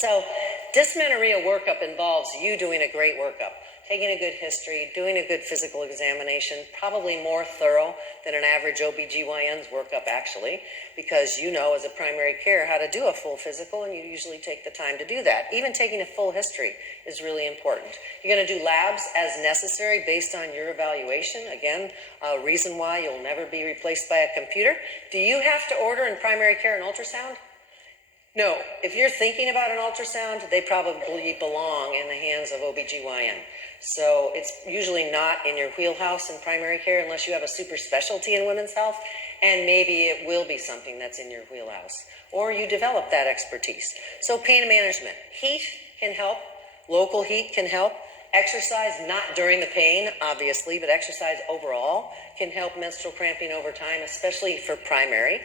So dysmenorrhea workup involves you doing a great workup, taking a good history, doing a good physical examination, probably more thorough than an average OBGYN's workup actually, because you know as a primary care how to do a full physical, and you usually take the time to do that. Even taking a full history is really important. You're going to do labs as necessary based on your evaluation. Again, a reason why you'll never be replaced by a computer. Do you have to order in primary care an ultrasound? No. If you're thinking about an ultrasound, they probably belong in the hands of OBGYN. So it's usually not in your wheelhouse in primary care unless you have a super specialty in women's health, and maybe it will be something that's in your wheelhouse, or you develop that expertise. So pain management. Heat can help. Local heat can help. Exercise, not during the pain, obviously, but exercise overall can help menstrual cramping over time, especially for primary.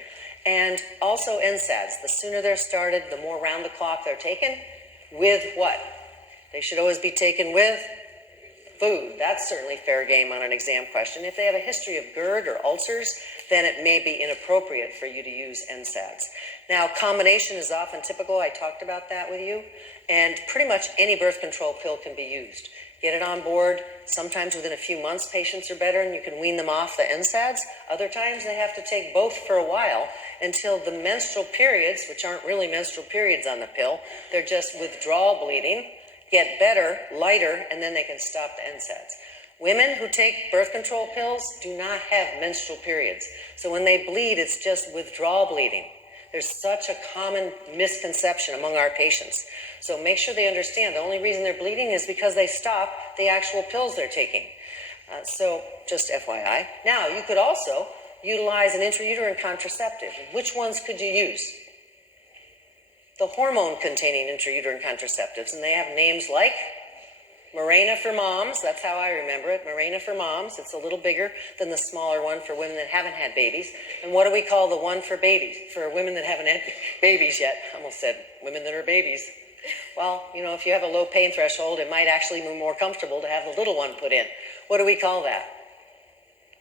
And also NSAIDs. The sooner they're started, the more round the clock they're taken. With what? They should always be taken with food. That's certainly fair game on an exam question. If they have a history of GERD or ulcers, then it may be inappropriate for you to use NSAIDs. Now, combination is often typical. I talked about that with you. And pretty much any birth control pill can be used. Get it on board. Sometimes within a few months, patients are better and you can wean them off the NSAIDs. Other times they have to take both for a while until the menstrual periods, which aren't really menstrual periods on the pill, they're just withdrawal bleeding, get better, lighter, and then they can stop the NSAIDs. Women who take birth control pills do not have menstrual periods. So when they bleed, it's just withdrawal bleeding. There's such a common misconception among our patients. So make sure they understand the only reason they're bleeding is because they stop the actual pills they're taking. So just FYI. Now, you could also utilize an intrauterine contraceptive. Which ones could you use? The hormone-containing intrauterine contraceptives, and they have names like Mirena for moms. That's how I remember it. Mirena for moms. It's a little bigger than the smaller one for women that haven't had babies. And what do we call the one for babies, for women that haven't had babies yet? I almost said women that are babies. Well, you know, if you have a low pain threshold, it might actually be more comfortable to have the little one put in. What do we call that?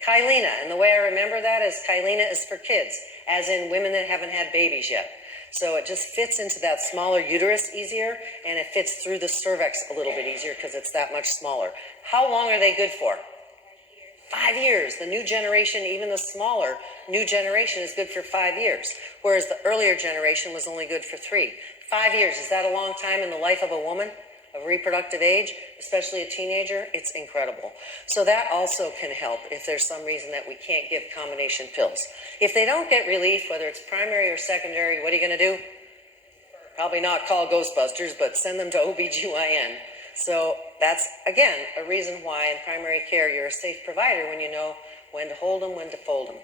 Kyleena. And the way I remember that is Kyleena is for kids, as in women that haven't had babies yet. So it just fits into that smaller uterus easier, and it fits through the cervix a little bit easier because it's that much smaller. How long are they good for? 5 years. The new generation, even the smaller new generation, is good for 5 years, whereas the earlier generation was only good for 3. 5 years, is that a long time in the life of a woman of reproductive age, especially a teenager? It's incredible. So that also can help if there's some reason that we can't give combination pills. If they don't get relief, whether it's primary or secondary, what are you going to do? Probably not call Ghostbusters, but send them to OBGYN. So that's, again, a reason why in primary care you're a safe provider when you know when to hold them, when to fold them.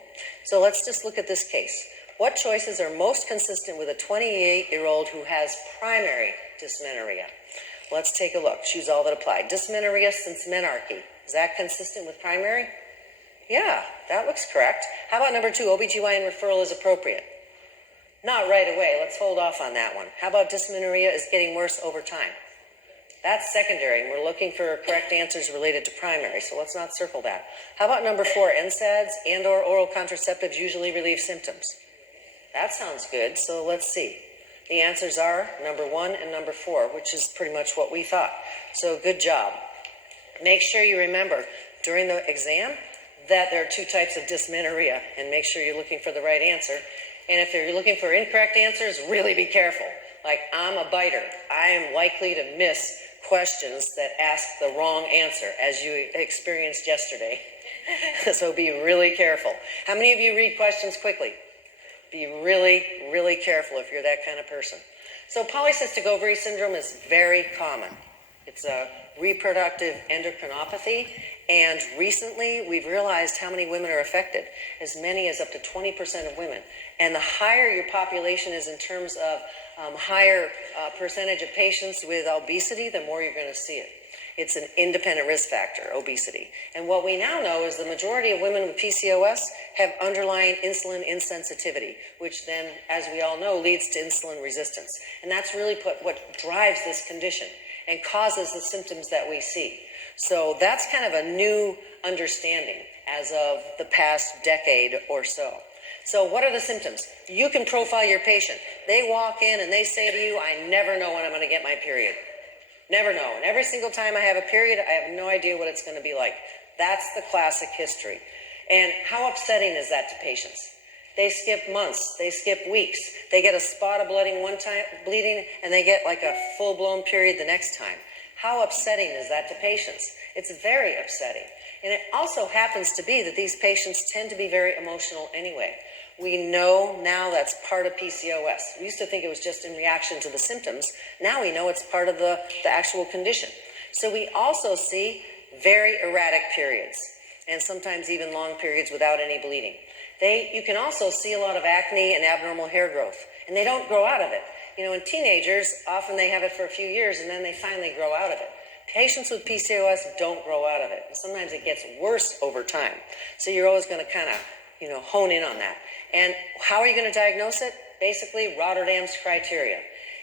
So let's just look at this case. What choices are most consistent with a 28-year-old who has primary dysmenorrhea? Let's take a look. Choose all that apply. Dysmenorrhea since menarche. Is that consistent with primary? Yeah, that looks correct. How about number 2, OBGYN referral is appropriate? Not right away. Let's hold off on that one. How about dysmenorrhea is getting worse over time? That's secondary, and we're looking for correct answers related to primary, so let's not circle that. How about number 4, NSAIDs and or oral contraceptives usually relieve symptoms? That sounds good, so let's see. The answers are number 1 and number 4, which is pretty much what we thought. So good job. Make sure you remember during the exam that there are 2 types of dysmenorrhea, and make sure you're looking for the right answer. And if you're looking for incorrect answers, really be careful. Like, I'm a biter. I am likely to miss questions that ask the wrong answer, as you experienced yesterday. So be really careful. How many of you read questions quickly? Be really, really careful if you're that kind of person. So polycystic ovary syndrome is very common. It's a reproductive endocrinopathy, and recently we've realized how many women are affected, as many as up to 20% of women. And the higher your population is in terms of higher percentage of patients with obesity, the more you're going to see it. It's an independent risk factor, obesity. And what we now know is the majority of women with PCOS have underlying insulin insensitivity, which then, as we all know, leads to insulin resistance. And that's really what drives this condition and causes the symptoms that we see. So that's kind of a new understanding as of the past decade or so. So what are the symptoms? You can profile your patient. They walk in and they say to you, I never know when I'm going to get my period. Never know. And every single time I have a period, I have no idea what it's going to be like. That's the classic history. And how upsetting is that to patients? They skip months, they skip weeks, they get a spot of bleeding one time, and they get like a full-blown period the next time. How upsetting is that to patients? It's very upsetting. And it also happens to be that these patients tend to be very emotional anyway. We know now that's part of PCOS. We used to think it was just in reaction to the symptoms. Now we know it's part of the actual condition. So we also see very erratic periods, and sometimes even long periods without any bleeding. You can also see a lot of acne and abnormal hair growth, and they don't grow out of it. You know, in teenagers, often they have it for a few years, and then they finally grow out of it. Patients with PCOS don't grow out of it, and sometimes it gets worse over time. So you're always going to kind of, hone in on that. And how are you going to diagnose it? Basically, Rotterdam's criteria.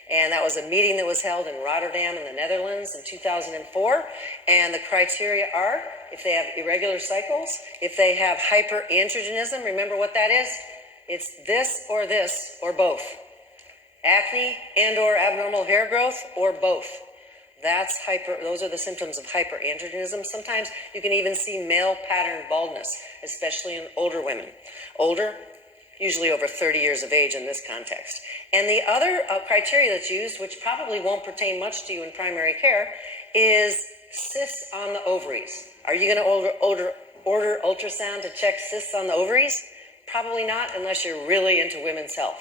And that was a meeting that was held in Rotterdam in the Netherlands in 2004. And the criteria are, if they have irregular cycles, if they have hyperandrogenism, remember what that is? It's this or both. Acne and or abnormal hair growth or both. Those are the symptoms of hyperandrogenism. Sometimes you can even see male pattern baldness, especially in older women. Older, usually over 30 years of age in this context. And the other criteria that's used, which probably won't pertain much to you in primary care, is cysts on the ovaries. Are you going to order ultrasound to check cysts on the ovaries? Probably not, unless you're really into women's health.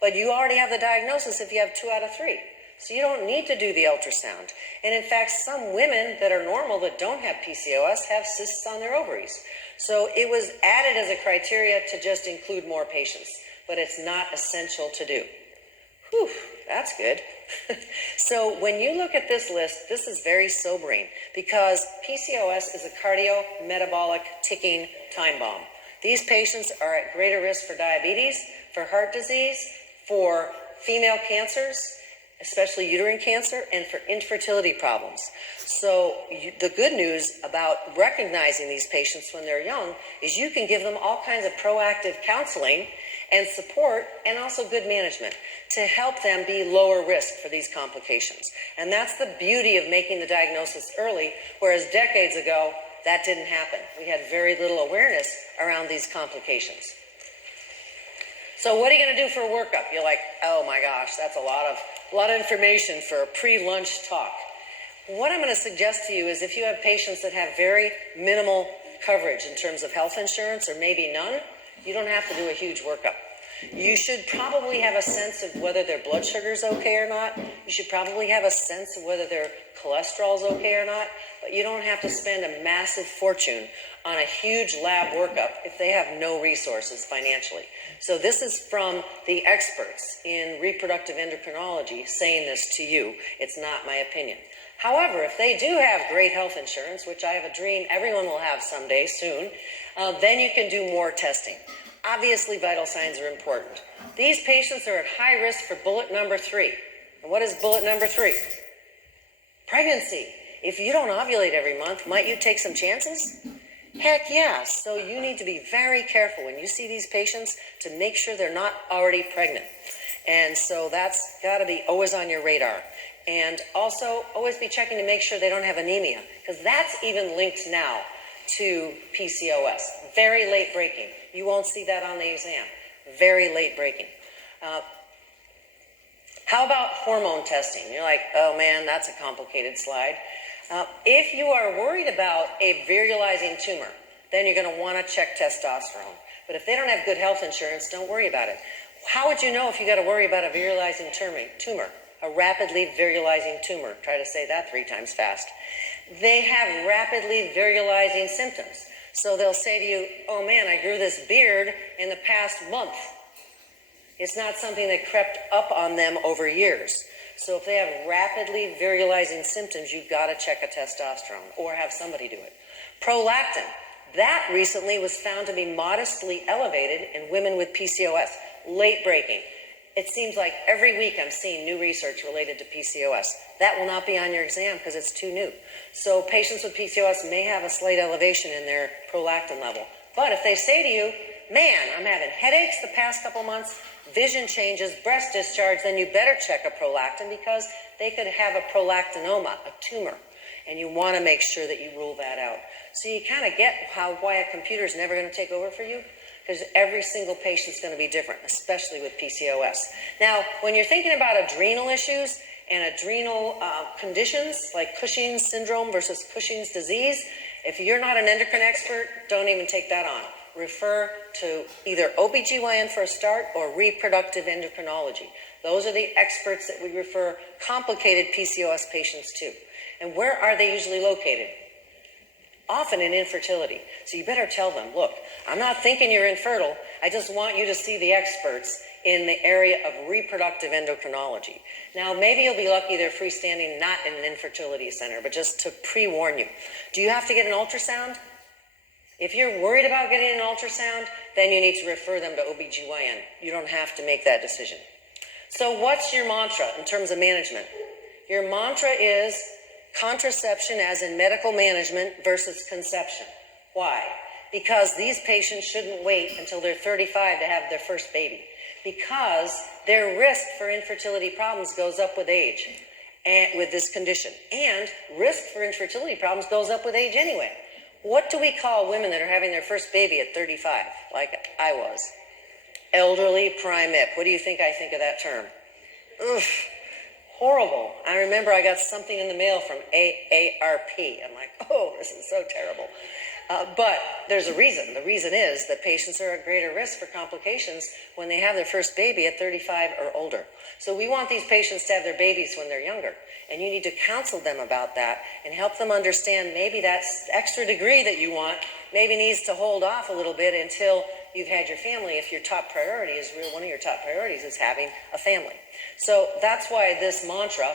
But you already have the diagnosis if you have 2 out of 3. So you don't need to do the ultrasound. And in fact, some women that are normal that don't have PCOS have cysts on their ovaries. So it was added as a criteria to just include more patients, but it's not essential to do. Whew, that's good. So when you look at this list, this is very sobering because PCOS is a cardiometabolic ticking time bomb. These patients are at greater risk for diabetes, for heart disease, for female cancers, especially uterine cancer, and for infertility problems. So the good news about recognizing these patients when they're young is you can give them all kinds of proactive counseling and support and also good management to help them be lower risk for these complications. And that's the beauty of making the diagnosis early, whereas decades ago, that didn't happen. We had very little awareness around these complications. So what are you going to do for a workup? You're like, oh my gosh, that's a lot of information for a pre-lunch talk. What I'm going to suggest to you is if you have patients that have very minimal coverage in terms of health insurance or maybe none, you don't have to do a huge workup. You should probably have a sense of whether their blood sugar is okay or not. You should probably have a sense of whether their cholesterol is okay or not. But you don't have to spend a massive fortune on a huge lab workup if they have no resources financially. So this is from the experts in reproductive endocrinology saying this to you. It's not my opinion. However, if they do have great health insurance, which I have a dream everyone will have someday soon, then you can do more testing. Obviously, vital signs are important. These patients are at high risk for bullet number 3. And what is bullet number 3? Pregnancy. If you don't ovulate every month, might you take some chances? Heck yeah. So you need to be very careful when you see these patients to make sure they're not already pregnant. And so that's got to be always on your radar. And also always be checking to make sure they don't have anemia, because that's even linked now to PCOS. Very late breaking. You won't see that on the exam. Very late breaking. How about hormone testing? You're like, oh man, that's a complicated slide. If you are worried about a virilizing tumor, then you're going to want to check testosterone. But if they don't have good health insurance, don't worry about it. How would you know if you got to worry about a virilizing tumor? A rapidly virilizing tumor. Try to say that 3 times fast. They have rapidly virilizing symptoms. So they'll say to you, oh man, I grew this beard in the past month. It's not something that crept up on them over years. So if they have rapidly virilizing symptoms, you've got to check a testosterone or have somebody do it. Prolactin. That recently was found to be modestly elevated in women with PCOS. Late breaking. It seems like every week I'm seeing new research related to PCOS. That will not be on your exam because it's too new. So patients with PCOS may have a slight elevation in their prolactin level. But if they say to you, man, I'm having headaches the past couple months, vision changes, breast discharge, then you better check a prolactin because they could have a prolactinoma, a tumor. And you want to make sure that you rule that out. So you kind of get why a computer is never going to take over for you, because every single patient's going to be different, especially with PCOS. Now, when you're thinking about adrenal issues and adrenal conditions like Cushing's syndrome versus Cushing's disease, if you're not an endocrine expert, don't even take that on. Refer to either OBGYN for a start or reproductive endocrinology. Those are the experts that we refer complicated PCOS patients to. And where are they usually located? Often in infertility. So you better tell them, look, I'm not thinking you're infertile. I just want you to see the experts in the area of reproductive endocrinology. Now, maybe you'll be lucky they're freestanding, not in an infertility center, but just to pre-warn you. Do you have to get an ultrasound? If you're worried about getting an ultrasound, then you need to refer them to OBGYN. You don't have to make that decision. So what's your mantra in terms of management? Your mantra is contraception as in medical management versus conception. Why? Because these patients shouldn't wait until they're 35 to have their first baby. Because their risk for infertility problems goes up with age and with this condition. And risk for infertility problems goes up with age anyway. What do we call women that are having their first baby at 35, like I was? Elderly primip. What do you think I think of that term? Oof. Horrible. I remember I got something in the mail from AARP. I'm like, oh, this is so terrible. But there's a reason. The reason is that patients are at greater risk for complications when they have their first baby at 35 or older. So we want these patients to have their babies when they're younger. And you need to counsel them about that and help them understand maybe that extra degree that you want maybe needs to hold off a little bit until you've had your family. If your top priority is one of your top priorities is having a family. So that's why this mantra,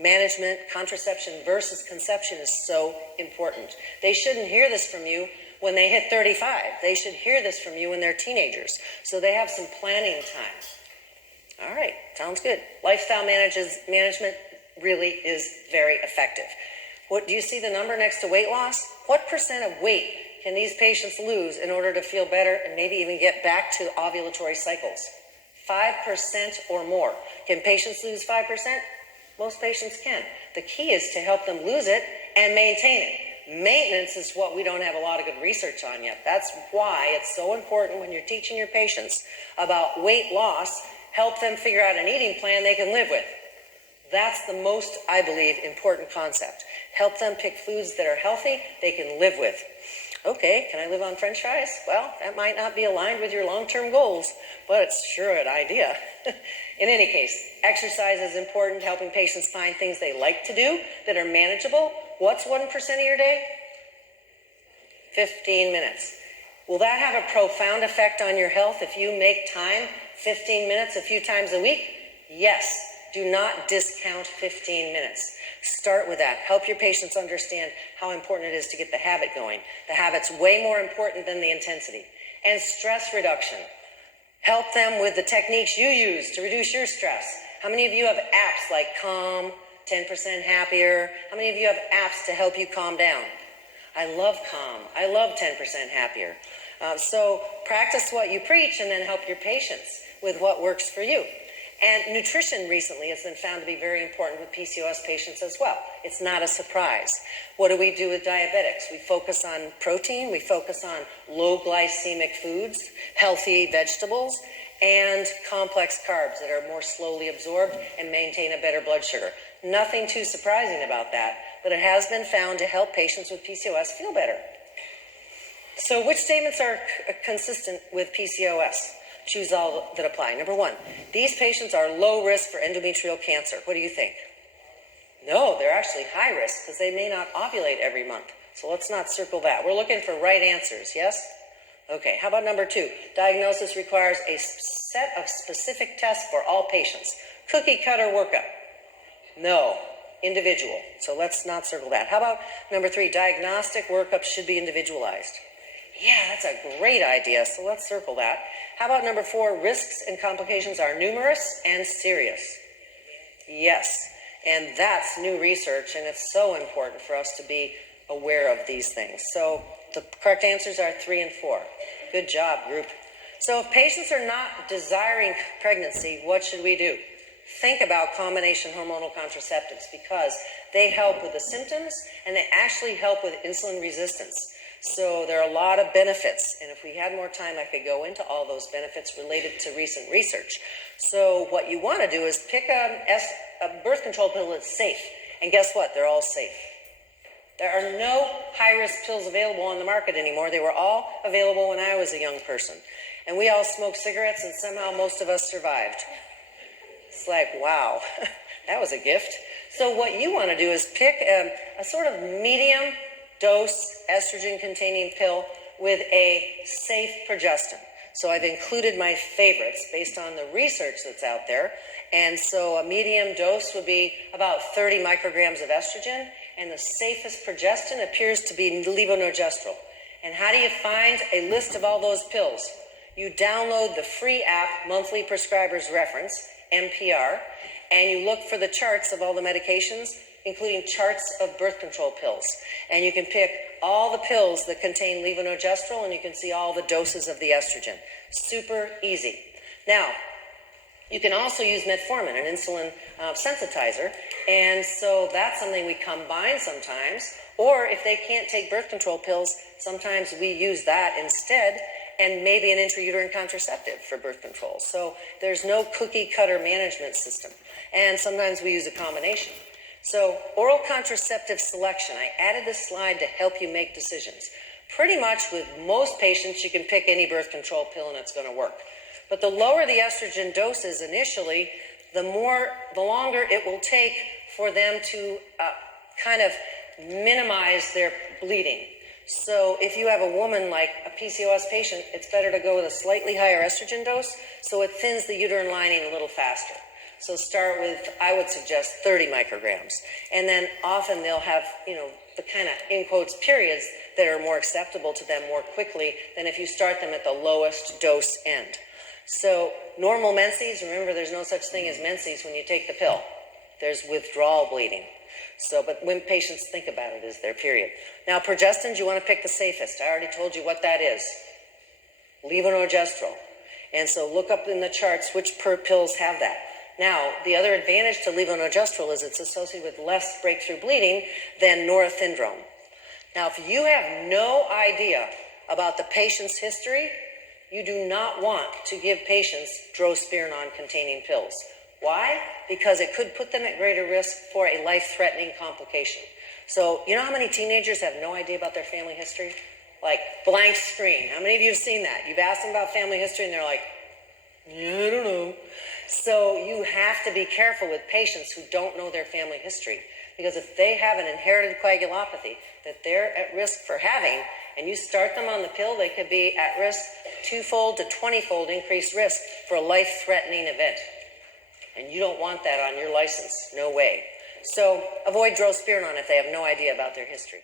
management, contraception versus conception, is so important. They shouldn't hear this from you when they hit 35. They should hear this from you when they're teenagers. So they have some planning time. All right, sounds good. Lifestyle management really is very effective. What do you see the number next to weight loss? What percent of weight can these patients lose in order to feel better and maybe even get back to ovulatory cycles? 5% or more. Can patients lose 5%? Most patients can. The key is to help them lose it and maintain it. Maintenance is what we don't have a lot of good research on yet. That's why it's so important when you're teaching your patients about weight loss, help them figure out an eating plan they can live with. That's the most, I believe, important concept. Help them pick foods that are healthy, they can live with. Okay, can I live on French fries? Well, that might not be aligned with your long-term goals, but it's sure an idea. In any case, exercise is important, helping patients find things they like to do that are manageable. What's 1% of your day? 15 minutes. Will that have a profound effect on your health if you make time, 15 minutes a few times a week? Yes. Do not discount 15 minutes. Start with that. Help your patients understand how important it is to get the habit going. The habit's way more important than the intensity. And stress reduction. Help them with the techniques you use to reduce your stress. How many of you have apps like Calm, 10% Happier? How many of you have apps to help you calm down? I love Calm. I love 10% Happier. So practice what you preach and then help your patients with what works for you. And nutrition recently has been found to be very important with PCOS patients as well. It's not a surprise. What do we do with diabetics? We focus on protein, we focus on low glycemic foods, healthy vegetables, and complex carbs that are more slowly absorbed and maintain a better blood sugar. Nothing too surprising about that, but it has been found to help patients with PCOS feel better. So which statements are consistent with PCOS? Choose all that apply. Number 1, these patients are low risk for endometrial cancer. What do you think? No, they're actually high risk because they may not ovulate every month. So let's not circle that. We're looking for right answers, yes? Okay, how about number 2? Diagnosis requires a set of specific tests for all patients. Cookie cutter workup. No, individual. So let's not circle that. How about number 3? Diagnostic workup should be individualized. Yeah, that's a great idea, so let's circle that. How about number 4? Risks and complications are numerous and serious. Yes, and that's new research, and it's so important for us to be aware of these things. So the correct answers are 3 and 4. Good job, group. So if patients are not desiring pregnancy, what should we do? Think about combination hormonal contraceptives because they help with the symptoms and they actually help with insulin resistance. So there are a lot of benefits, and if we had more time, I could go into all those benefits related to recent research. So what you want to do is pick a birth control pill that's safe, and guess what? They're all safe. There are no high-risk pills available on the market anymore. They were all available when I was a young person. And we all smoked cigarettes, and somehow most of us survived. It's like, wow, that was a gift. So what you want to do is pick a sort of medium dose estrogen-containing pill with a safe progestin. So I've included my favorites based on the research that's out there. And so a medium dose would be about 30 micrograms of estrogen, and the safest progestin appears to be levonorgestrel. And how do you find a list of all those pills? You download the free app, Monthly Prescriber's Reference, MPR, and you look for the charts of all the medications, including charts of birth control pills. And you can pick all the pills that contain levonorgestrel, and you can see all the doses of the estrogen. Super easy. Now, you can also use metformin, an insulin sensitizer, and so that's something we combine sometimes. Or if they can't take birth control pills, sometimes we use that instead, and maybe an intrauterine contraceptive for birth control. So there's no cookie cutter management system. And sometimes we use a combination. So oral contraceptive selection, I added this slide to help you make decisions. Pretty much with most patients, you can pick any birth control pill and it's going to work. But the lower the estrogen doses initially, the longer it will take for them to kind of minimize their bleeding. So if you have a woman like a PCOS patient, it's better to go with a slightly higher estrogen dose so it thins the uterine lining a little faster. So start with, I would suggest 30 micrograms. And then often they'll have, the kind of, in quotes, periods that are more acceptable to them more quickly than if you start them at the lowest dose end. So normal menses, remember there's no such thing as menses when you take the pill. There's withdrawal bleeding. So, but when patients think about it as their period. Now, progestins, you want to pick the safest. I already told you what that is. Levonorgestrel. And so look up in the charts which pills have that. Now, the other advantage to levonorgestrel is it's associated with less breakthrough bleeding than norethindrone. Now, if you have no idea about the patient's history, you do not want to give patients drospirenone-containing pills. Why? Because it could put them at greater risk for a life-threatening complication. So, you know how many teenagers have no idea about their family history? Like, blank screen. How many of you have seen that? You've asked them about family history and they're like, yeah, I don't know. So you have to be careful with patients who don't know their family history. Because if they have an inherited coagulopathy that they're at risk for having, and you start them on the pill, they could be at risk 2-fold to 20-fold increased risk for a life-threatening event. And you don't want that on your license. No way. So avoid drospirenone if they have no idea about their history.